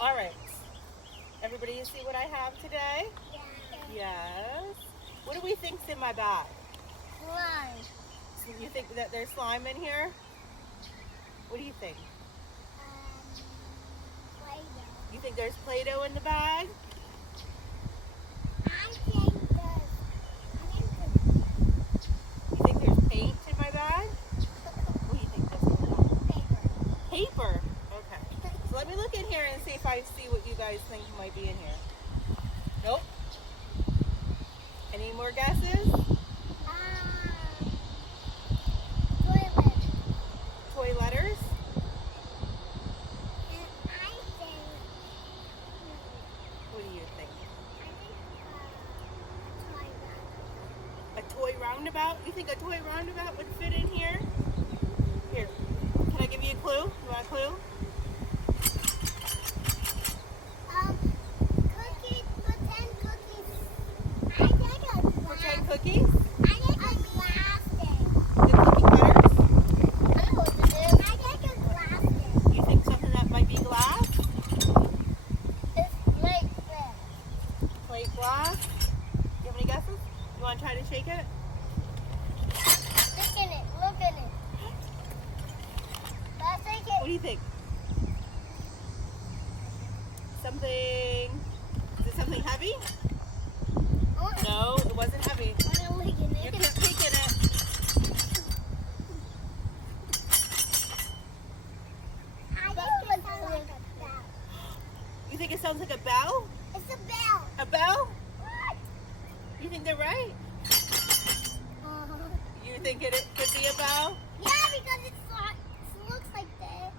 All right. Everybody, you see what I have today? Yeah. Yes. What do we think's in my bag? Slime. So you think that there's slime in here? What do you think? Play-Doh. You think there's Play-Doh in the bag? I think there's. You think there's paint in my bag? What do you think that's in the bag? Paper. Paper. Okay. So let me look in here and see if I see what you guys think might be in here. Nope. Any more guesses? Toilet. Toy letters? And I think. What do you think? I think A toy roundabout? You think a toy roundabout would fit in here? Here. Can I give you a clue? You want a clue? Cookies. Pretend cookies. I think a Pretend cookies? I think a plastic. The cookie cutters? I don't know what to do. I think it's plastic. You think something that might be glass? It's like this. Plate glass? You have any guesses? You want to try to shake it? Look at it. Look at it. Let's take What it. do you think? Something... Is it something heavy? Oh, No, it wasn't heavy. I'm gonna look at You it. can't peek in it. I think it sounds like a bell. You think it sounds like a bell? It's a bell. A bell? What? You think they're right? Uh-huh. You think it could be a bell? Yeah, because it looks like that.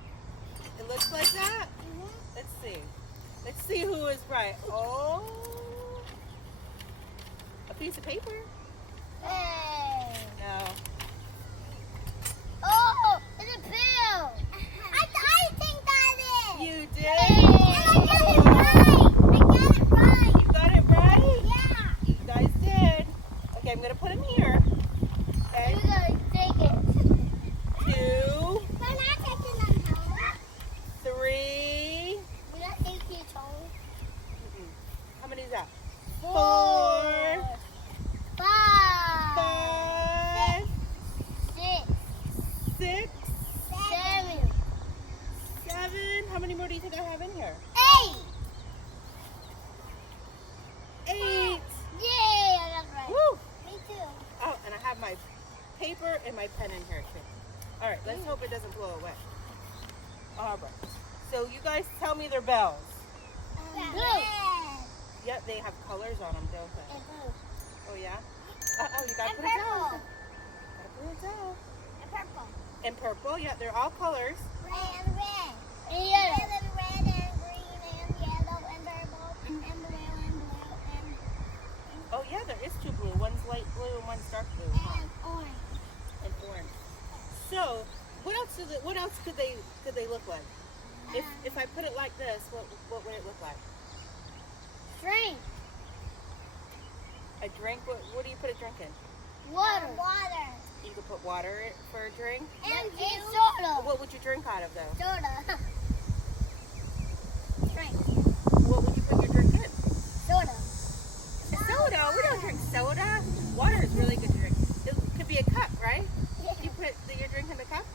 It looks like that? Mm-hmm. Let's see. Let's see who is right. Oh. A piece of paper? Hey. No. Oh, it's a bill. I think that is. You did? And I got it right. You got it right? Yeah. You guys did. Okay, I'm going to put them here. Okay. You're gonna take it. 2, We're not taking them home. 3. We're not taking it home. How many is that? 4, 4, 5, 5, 6, 6, 7, 7. How many more do you think I have in here? 8. 8. Yay, I got it right. Woo! Me too. Oh, and I have my paper and my pen in here too. All right, let's hope it doesn't blow away. All right. So you guys tell me their bells. Blue. Yep, they have colors on them, don't they? And blue. Oh yeah. Uh-oh, you gotta And put it down. purple. Gotta put it down. And purple. And purple, yeah, they're all colors. And red. And yellow. And red and green and yellow and purple and blue and blue Oh yeah, there is 2 blue. One's light blue and one's dark blue. and orange. And orange. So, what else could they look like? If I put it like this, what would it look like? Drink. A drink? What do you put a drink in? Water. Water. You could put water for a drink. And soda. What would you drink out of though? Soda. Drink. What would you put your drink in? Soda. Soda. We don't drink soda. Water is really good to drink. It could be a cup, right? You put your drink in the cup?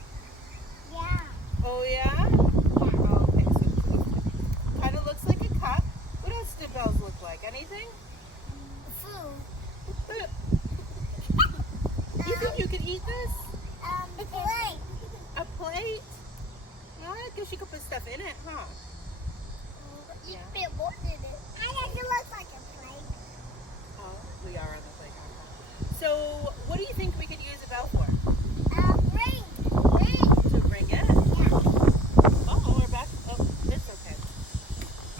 Yeah. Oh yeah? Okay, so kind of looks like a cup. What else do bells look like? Anything? Food. You think you could eat this? Plate. A plate? Yeah, I guess you could put stuff in it, huh? You can put more in it. I think it looks like a plate. Oh, we are on the playground. So, what do you think we could use a bell for? Ring. Ring. To ring it? Yeah. Oh, we're back. Oh, it's okay.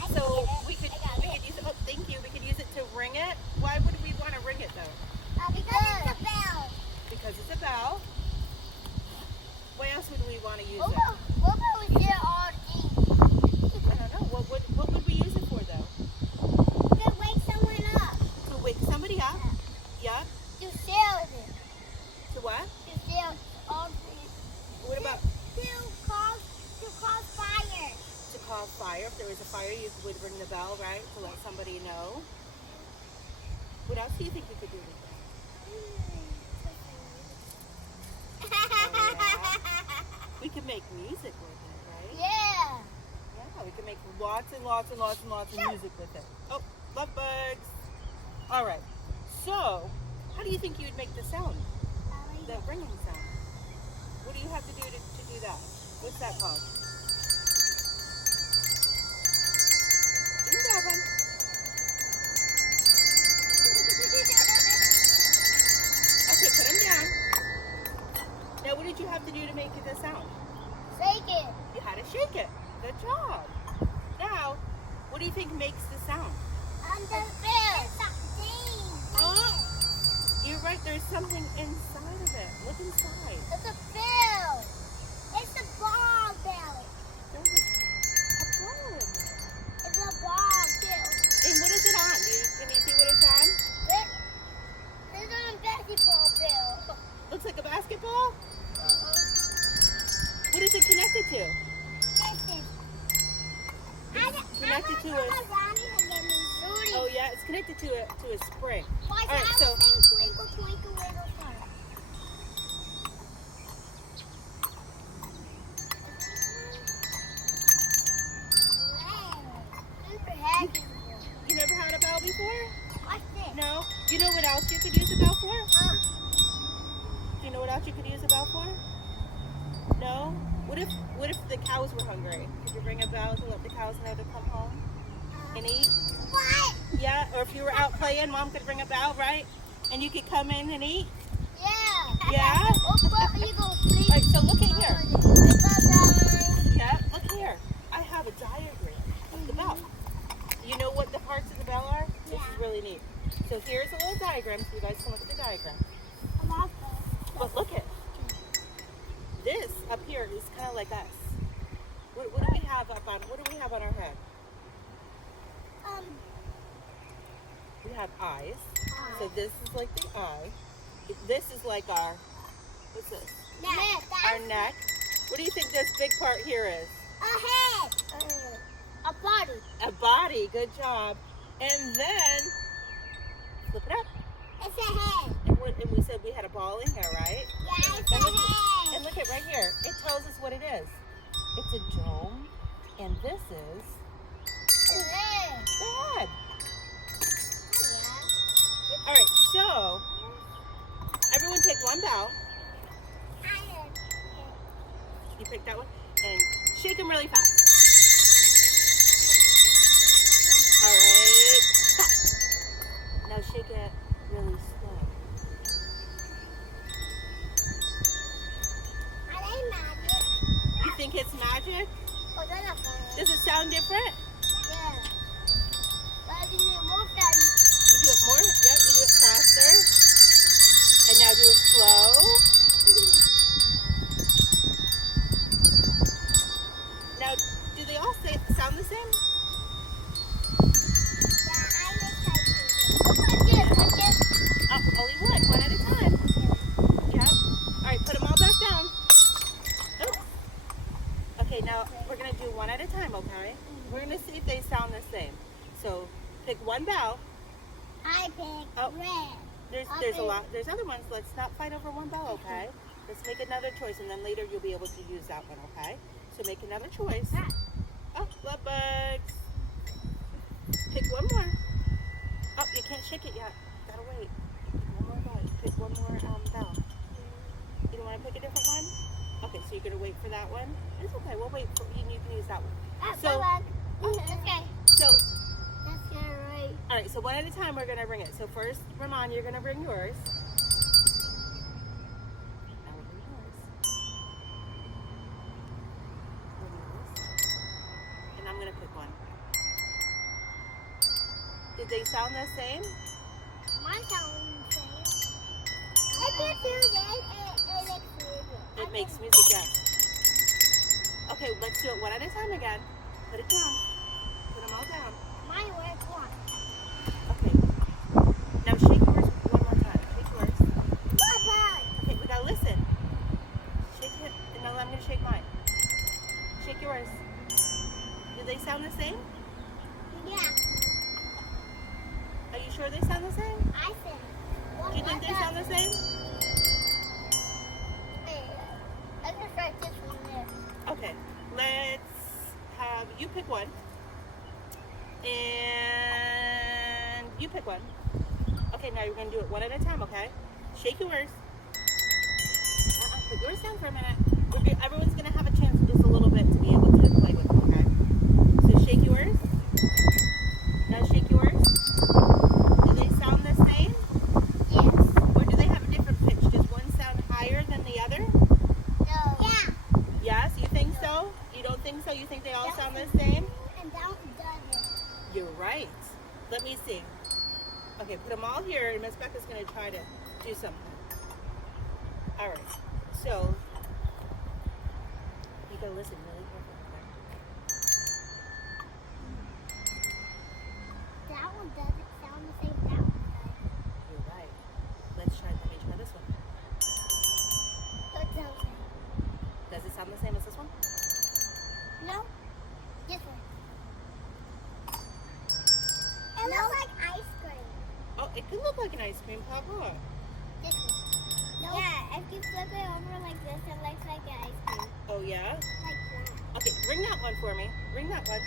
I So can get it. we could I got it. use it. Oh, thank you. We could use it to ring it. Why would we want to ring it though? Because it's a bell. Because it's a bell. fire. If there was a fire, you would ring the bell, right, to let somebody know. What else do you think you could do with it? Oh, yeah. We could make music with it, right? Yeah. Yeah, we could make lots and lots and lots and lots of music with it. Oh, love bugs. All right. So, how do you think you would make the sound? The ringing sound. What do you have to do to do that? What's that called? You can grab one. Okay, put them down. Now, what did you have to do to make the sound? Shake it. You had to shake it. Good job. Now, what do you think makes the sound? The bell. You're right, there's something inside of it. Look inside. It's a bell. It's a ball bell. There's a ball in there. It's a ball too. And what is it on? Can you see what it's on? It's on a basketball bell. Looks like a basketball? What is it connected to? Connected to a... Oh yeah, it's connected to a spring. Why All right, so twinkle, twinkle, little star? you never had a bell before? What's this? No? You know what else you could use a bell for? Do you know what else you could use a bell for? No? What if the cows were hungry? Could you ring a bell to let the cows know to come home and eat? What? Yeah, or if you were out playing, Mom could ring a bell, right? And you could come in and eat? Yeah. Yeah? You go sleep. Alright, so look at here. Yeah, look here. I have a diagram of the bell. You know what the parts of the bell are? This is really neat. So here's a little diagram so you guys can look at the diagram. But look at this up here is kind of like us. What do we have on our head? We have eyes. So this is like the eye. This is like our, what's this? Our neck. What do you think this big part here is? A head. A body. A body. Good job. And then, flip it up. It's a head. And we said we had a ball in here, right? Yeah, it's And a look, head. and look at right here. It tells us what it is. It's a dome. And this is A head. the head. Yeah. All right, so everyone take one bell. You pick that one and shake them really fast. All right, stop. Now shake it really slow. Are they magic? You think it's magic? Oh, they're not funny. Does it sound different? Yeah. But you need more fast. You do it more. Yep, you do it faster. And now do it slow. Now, do they all sound the same? Yeah, I make typing. Look at this. Oh, only one at a time. Yep. All right, put them all back down. Oops. Okay, now we're going to do one at a time, okay? We're going to see if they sound the same. So, pick one bell. I pick Oh. red. There's a lot. There's other ones. Let's not fight over one bell, okay? Let's make another choice, and then later you'll be able to use that one, okay? So make another choice. Oh, love bugs. Pick one more. Oh, you can't shake it yet. Gotta wait. Pick one more bell. Pick one more bell. You don't want to pick a different one? Okay, so you're gonna wait for that one. It's okay. We'll wait for you. You can use that one. So, Okay. so. That's good, right? All right, so one at a time we're gonna ring it. So first, Ramon, you're gonna ring yours. Now we'll ring yours. Ring yours. And I'm gonna pick one. Did they sound the same? My sound the same. I can do that. It makes music, yes. Okay, let's do it one at a time again. Put it down. Put them all down. Mine was one. Okay. Now shake yours one more time. Shake yours. Bye-bye. Okay, we gotta listen. Shake it, and now I'm gonna shake mine. Shake yours. Do they sound the same? same? Yeah. Are you sure they sound the same? I think. Do you think they sound the same? I can try this one there. Okay, let's have you pick one. And you pick one. Okay, now you're going to do it one at a time, okay? Shake yours. Put yours down for a minute. Everyone's going to have a chance just a little bit to be able to play with them, okay? So shake yours. Now shake yours. Do they sound the same? Yes. Or do they have a different pitch? Does one sound higher than the other? No. Yeah. Yes, you think so? You don't think so? You think they all sound the same? And that one doesn't. You're right. Let me see. Okay, put them all here, and Miss Becca's going to try to do something. All right. So, you got to listen really carefully. That one doesn't sound the same. That one does. You're right. Let me try this one. That sounds the same. Does it sound the same as this one? No. This one. It looks like ice cream. Oh, it could look like an ice cream pop, huh? This one. No. Yeah, if you flip it over like this, it looks like an ice cream. Oh, yeah? Like that. Okay, ring that one for me. Ring that one.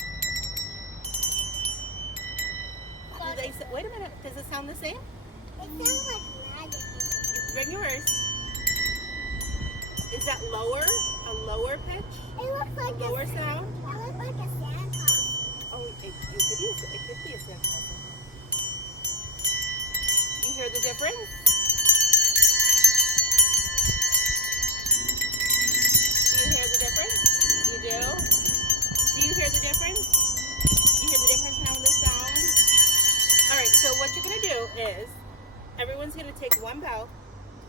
Wait a minute. Does it sound the same? It sounds like magic. Ring yours. Is that lower? A lower pitch? It looks like Lower sound? It looks like a sandcastle. Oh, it could be a sandcastle. You hear the difference? Do you hear the difference? You do? Do you hear the difference? You hear the difference now in the sound? All right, so what you're going to do is everyone's going to take one bow.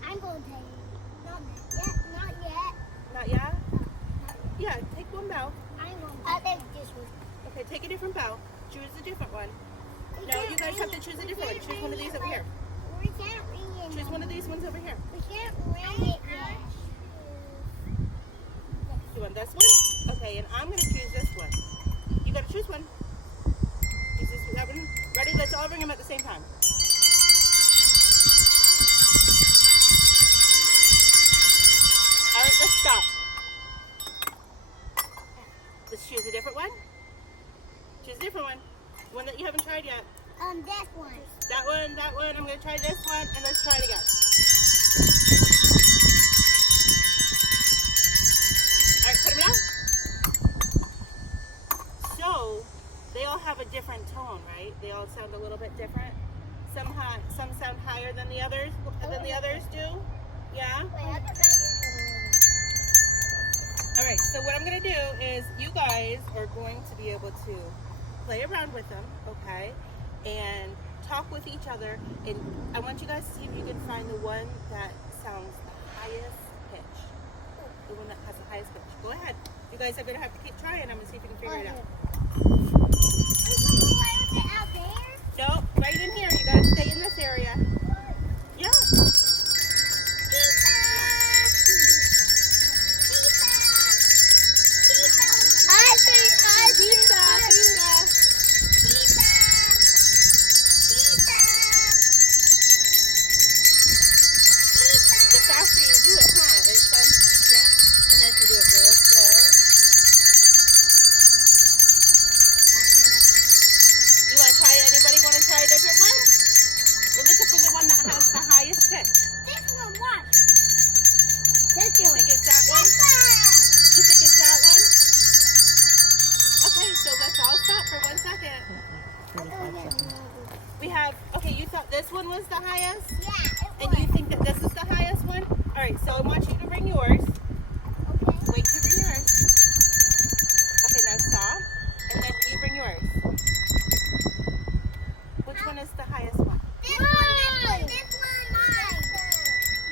I'm going to take it. Not yet. Not yet. Not yet? Not yet. Yeah, take one bow. I'll take this one. Okay, take a different bow. Choose a different one. We No, can't you guys have to ring choose a it. different one. We Choose can't one of ring these it over here. We can't ring it. Choose one of these ones over here. We can't ring it yet. You want this one? Okay, and I'm going to choose this one. You got to choose one. Is this that one? Ready? Let's all ring them at the same time. All right, let's stop. Let's choose a different one. Choose a different one. One that you haven't tried yet. This one. That one, that one. I'm going to try this one, and let's try it again. All right, put them down. So, they all have a different tone, right? They all sound a little bit different. Some sound higher than the others do. Yeah? Wait, I can try this All right, so what I'm going to do is you guys are going to be able to play around with them, okay? And talk with each other. And I want you guys to see if you can find the one that sounds the highest pitch. The one that has the highest pitch. Go ahead. You guys are going to have to keep trying. I'm going to see if you can figure it out. out there? No, right in here. You got to stay in this area. Yeah. The faster you do it, huh? It sounds, yeah. Unless you do it real slow. You want to try? Anybody want to try a different one? We're looking for the one that has the highest pitch. This one, watch. This You one. think it's that one? You think it's that one? Okay, so let's all stop for 1 second. We have, okay, you thought this one was the highest? Yeah, And you think that this is the highest one? All right, so I want you to bring yours. Wait to bring yours. Okay, now stop. And then you bring yours. Which one is the highest one? This one,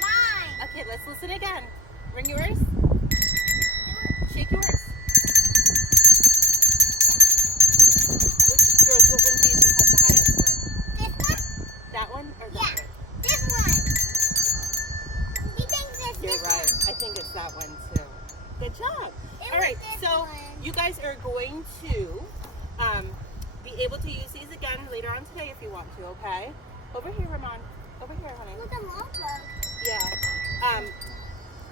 mine. Okay, let's listen again. Bring yours. Shake yours. Girls, what one do you think has the highest one? This one? That one or that Yeah. one? This one. He thinks it's You're this right. one. I think it's that one too. Good job. It All was right, this so one. you guys are going to be able to use these again later on today if you want to, okay? Over here, Ramon. Over here, honey. Look at love bug. Yeah.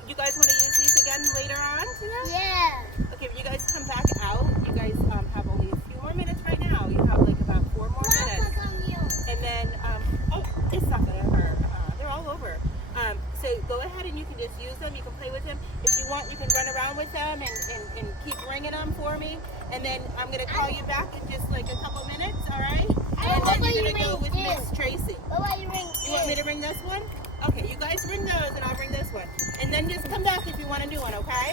You guys want to use these again later on today? Yeah. Okay, when you guys come back out, you guys have only a few more minutes right now. You have like about 4 more Love minutes. bug on you. And then, oh, it's not gonna hurt. They're all over. So go ahead and you can just use them. You can play with them. If you want, you can run around with them and keep ringing them for me. And then I'm gonna call you back in just like a couple minutes, all right? And then you're gonna go with Miss Tracy. What about you ring? You want me to ring this one? Okay, you guys ring those and I'll ring this one. And then just come back if you want to do one, okay?